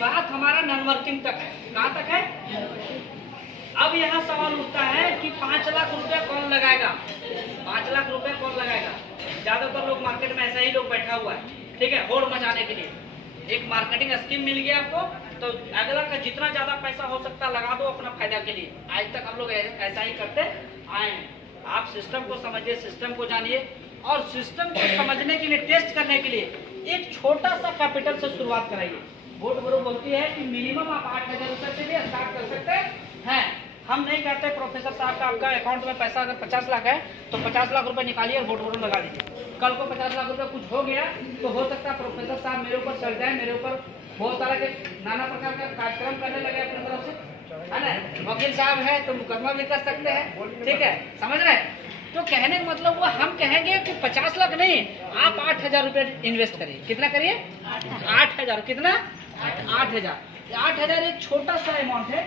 बात हमारा नॉनवर्किंग तक है। कहाँ तक है? अब यहाँ सवाल उठता है कि 5 लाख रुपए कौन लगाएगा? 5 लाख रुपए कौन लगाएगा? ज्यादातर लोग मार्केट में ऐसा ही लोग बैठा हुआ है, ठीक है, होड़ मचाने के लिए। एक मार्केटिंग स्कीम मिल गया आपको, तो अगला का जितना ज्यादा पैसा हो सकता लगा दो अपना फायदा के लिए। आज तक हम लोग ऐसा ही करते आए हैं। आप सिस्टम को समझिए, सिस्टम को जानिए, और सिस्टम को समझने के लिए, टेस्ट करने के लिए एक छोटा सा कैपिटल से शुरुआत कराइए। बोर्ड गुरु बोलती है कि मिनिमम आप 8,000 रुपए से भी स्टार्ट कर सकते हैं। हम नहीं कहते प्रोफेसर साहब का आपका अकाउंट में पैसा अगर 50 लाख है तो 50 लाख रुपए निकालिए और बोर्ड गुरु लगा दीजिए। कल को 50 लाख रुपए कुछ हो गया तो हो सकता है प्रोफेसर साहब मेरे ऊपर चल जाए, मेरे ऊपर बहुत तरह के नाना प्रकार का कार्यक्रम करने लगे अपनी तरफ से, है ना। वकील साहब है तो मुकदमा भी कर सकते हैं, ठीक है, समझ रहे हैं। तो कहने का मतलब वो हम कहेंगे कि 50 लाख नहीं, आप 8,000 रुपए इन्वेस्ट करिए। कितना करिए? 8,000। कितना? 8,000। 8,000 एक छोटा सा अमाउंट है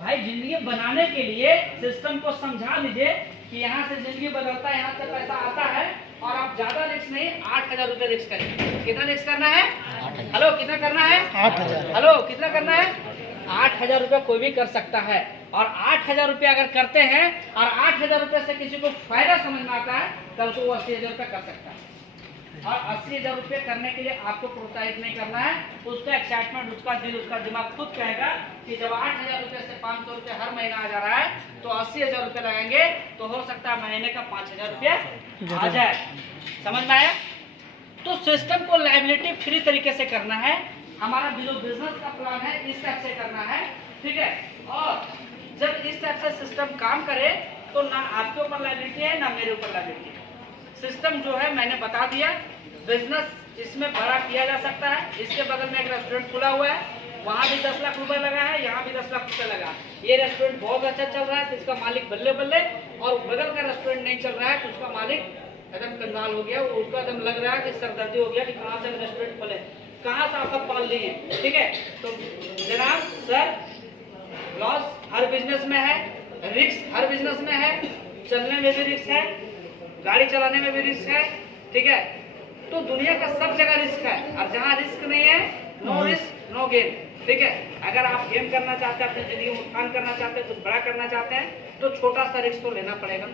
भाई। जिंदगी बनाने के लिए सिस्टम को समझा दीजिए कि यहाँ से जिंदगी बदलता है, यहाँ से पैसा आता है, और आप ज्यादा रिस्क नहीं, 8,000 रुपए रिस्क करेंगे। कितना रिस्क करना है? हेलो, कितना करना है? 8,000। हेलो, कितना करना है? 8,000 रुपए कोई भी कर सकता है। और 8,000 रुपए अगर करते हैं और 8,000 रुपए से किसी को फायदा समझ में आता है, कल को वो 80,000 रुपए कर सकता है। और 80,000 रुपए करने के लिए आपको प्रोत्साहित नहीं करना है, उसका एक्साइटमेंट, उसका दिल, उसका दिमाग खुद कहेगा कि जब 8,000 रुपए से 500 रुपए हर महीना आ जा रहा है तो 80,000 रुपए लगाएंगे तो हो सकता है महीने का 5,000 रुपया आ जाए। समझ में आया? तो सिस्टम को लायबिलिटी फ्री तरीके से करना है। हमारा जो बिजनेस का प्लान है इस टाइप से करना है, ठीक है। और जब इस टाइप से सिस्टम काम करे तो ना आपके ऊपर लायबिलिटी है ना मेरे ऊपर लायबिलिटी है। सिस्टम जो है मैंने बता दिया। बिजनेस इसमें बड़ा किया जा सकता है। इसके बगल में एक रेस्टोरेंट खुला हुआ है, वहाँ भी 10 लाख रुपए लगा है, यहाँ भी 10 लाख रुपए लगा। ये रेस्टोरेंट बहुत अच्छा चल रहा है तो इसका मालिक बल्ले बल्ले, और बगल का रेस्टोरेंट नहीं चल रहा है तो उसका मालिक एकदम कंगाल हो गया। उसका एकदम लग रहा है कि सरदर्दी हो गया कि कहाँ से रेस्टोरेंट खोले, कहाँ से आफत पाल ली है, ठीक है। तो जनाब सर, लॉस हर बिजनेस में है, रिस्क हर बिजनेस में है, चलने में भी रिस्क है, गाड़ी चलाने में भी रिस्क है, ठीक है। तो दुनिया का सब जगह रिस्क है, और जहाँ रिस्क नहीं है नो रिस्क नो गेन, ठीक है। अगर आप गेम करना चाहते हैं, अपनी जिंदगी में उत्थान करना चाहते हैं, कुछ बड़ा करना चाहते हैं तो छोटा सा रिस्क तो लेना पड़ेगा,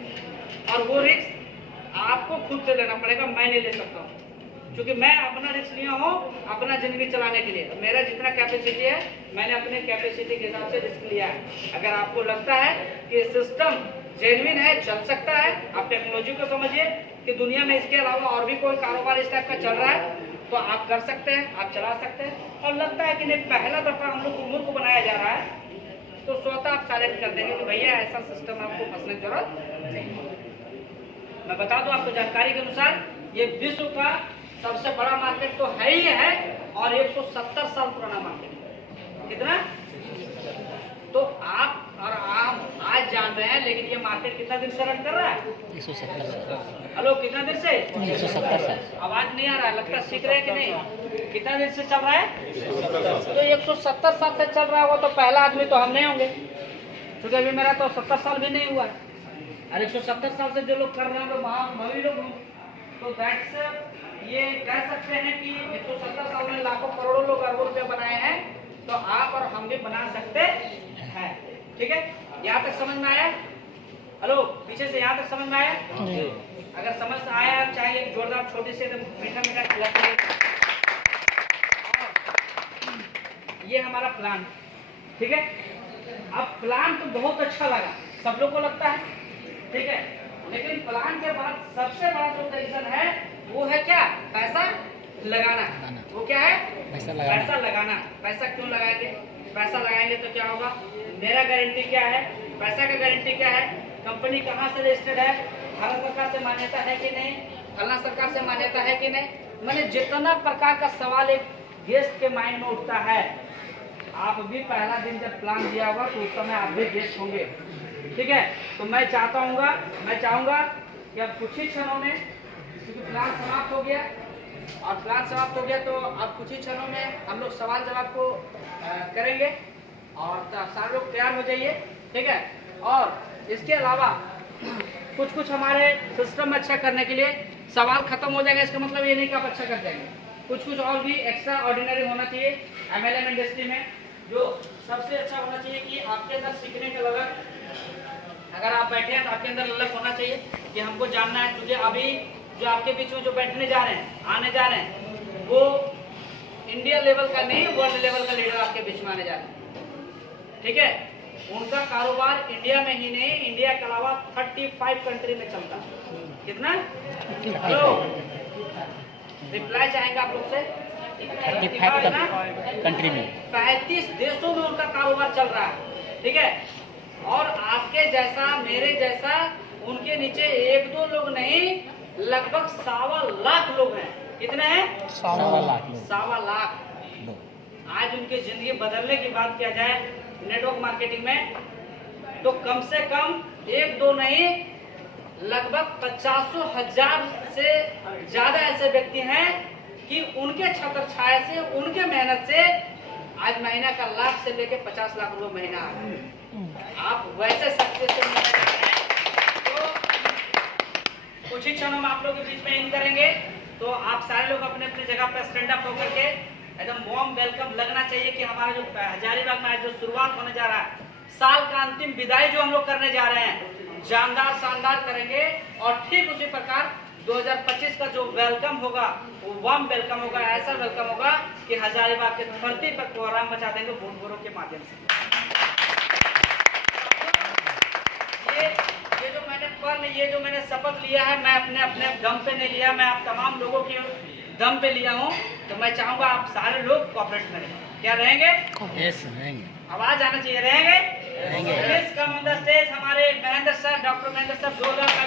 और वो रिस्क आपको खुद से लेना पड़ेगा। मैं नहीं ले सकता हूँ क्योंकि मैं अपना रिस्क लिया हूँ अपना जिंदगी चलाने के लिए। मेरा जितना कैपेसिटी है मैंने अपने कैपेसिटी के हिसाब से रिस्क लिया है। अगर आपको लगता है कि सिस्टम जेन्युइन है, चल सकता है, आप टेक्नोलॉजी को समझिए कि दुनिया में इसके अलावा और भी कोई कारोबार इस टाइप का चल रहा है तो आप कर सकते हैं, आप चला सकते हैं। और लगता है कि नहीं पहला दफा हम लोग को मूर्ख बनाया जा रहा है तो स्वतः आप साइलेंट कर देंगे कि भैया ऐसा सिस्टम आपको फंसने की जरूरत नहीं। मैं बता दूं आपको जानकारी के अनुसार ये विश्व का सबसे बड़ा मार्केट तो है ही है, और 170 साल पुराना मार्केट है। कितना? तो आप और हम आज जान रहे हैं, लेकिन ये मार्केट कितना दिन से रन कर रहा है? 170 साल। हेलो, कितना दिन से? 170 साल। आवाज नहीं आ रहा है, लगता है सीख रहे हैं कि नहीं? कितना दिन से चल रहा है? तो 170 साल से चल रहा होगा तो पहला आदमी तो हम नहीं होंगे, क्योंकि अभी मेरा तो 70 साल भी नहीं हुआ है। और 170 साल से जो लोग कर रहे हैं तो महानुभवी लोग हों। तो दैट्स ये कह सकते हैं कि 170 साल में लाखों करोड़ों लोग अरबों रुपए बनाए हैं, तो आप और हम भी बना सकते हैं, ठीक है। यहाँ तक समझ में आया? हेलो, पीछे से यहाँ तक समझ में आया? अगर समझ में आया, चाहिए एक जोरदार छोटी सी मीठा मीठा खिलाते। ये हमारा प्लान, ठीक है। अब प्लान तो बहुत अच्छा लगा, सब लोग को लगता है, ठीक है। लेकिन प्लान के बाद सबसे बड़ा जो टेंशन है वो है क्या? पैसा लगाना। वो क्या है? पैसा लगाना। पैसा क्यों लगाएंगे? पैसा लगाएंगे तो क्या होगा? मेरा गारंटी क्या है? पैसा का गारंटी क्या है? कंपनी कहाँ से रजिस्टर्ड है? भारत सरकार से मान्यता है कि नहीं? फलना सरकार से मान्यता है कि नहीं? मैंने जितना प्रकार का सवाल एक गेस्ट के माइंड में उठता है, आप भी पहला दिन जब प्लान दिया होगा तो उस समय आप भी गेस्ट होंगे, ठीक है। तो मैं चाहूंगा कि अब कुछ ही क्षणों में, क्योंकि प्लान समाप्त हो गया, और प्लान समाप्त हो गया तो अब कुछ ही क्षणों में हम लोग सवाल जवाब को करेंगे, और सारे लोग तैयार हो जाइए, ठीक है। और इसके अलावा कुछ हमारे सिस्टम अच्छा करने के लिए सवाल खत्म हो जाएगा, इसका मतलब ये नहीं कि आप अच्छा कर जाएंगे। कुछ कुछ और भी एक्स्ट्रा ऑर्डिनरी होना चाहिए MLM इंडस्ट्री में। जो सबसे अच्छा होना चाहिए कि आपके अंदर सीखने का लगन, अगर आप बैठे हैं तो आपके अंदर ललक होना चाहिए कि हमको जानना है। तुझे अभी जो आपके बीच में जो बैठने जा रहे हैं, आने जा रहे हैं, वो इंडिया लेवल का नहीं, वर्ल्ड लेवल का लीडर आपके बीच में आने जा रहे हैं। ठीक है, उनका कारोबार इंडिया में ही नहीं, इंडिया के अलावा 35 कंट्री में चलता है। कितना? हेलो, रिप्लाई चाहेंगे आप लोग से? 35 कंट्री में, 35 देशों में उनका कारोबार चल रहा है। ठीक है, और आपके जैसा, मेरे जैसा, उनके नीचे 1-2 लोग नहीं, लगभग 1.25 लाख लोग हैं। कितने हैं? 1.25 लाख लोग। 1.25 लाख। आज उनकी जिंदगी बदलने की बात किया जाए नेटवर्क मार्केटिंग में, तो कम से कम 1-2 नहीं, लगभग 50,000 से ज्यादा ऐसे व्यक्ति हैं कि उनके छत्र छाया से, उनके मेहनत से आज महीना का लाख से लेके 50 लाख रुपए महीना आ रहा है। आप वैसे सक्सेस से मिलने जा रहे हैं, तो कुछ ही क्षणों में आप लोग के बीच में इन करेंगे। तो आप सारे लोग अपने अपने जगह पर स्टैंड अप होकर के एकदम वार्म वेलकम लगना चाहिए कि हमारा जो हजारीबाग में आज जो शुरुआत होने जा रहा है, साल का अंतिम विदाई जो हम लोग करने जा रहे हैं, जानदार शानदार करेंगे। और ठीक उसी प्रकार 2025 का जो वेलकम होगा, वो वार्म वेलकम होगा, ऐसा वेलकम होगा कि हजारीबाग के धरती पर कोहराम मचा देंगे वोटों के माध्यम से। ये जो मैंने पल, ये जो मैंने शपथ लिया है, मैं अपने अपने दम पे नहीं लिया, मैं आप तमाम लोगों के दम पे लिया हूँ। तो मैं चाहूंगा आप सारे लोग कोऑपरेट करें। क्या रहेंगे? यस, रहेंगे। आवाज आना चाहिए, रहेंगे। Please come on the stage हमारे Mahendra sir, doctor Mahendra sir, 2000 का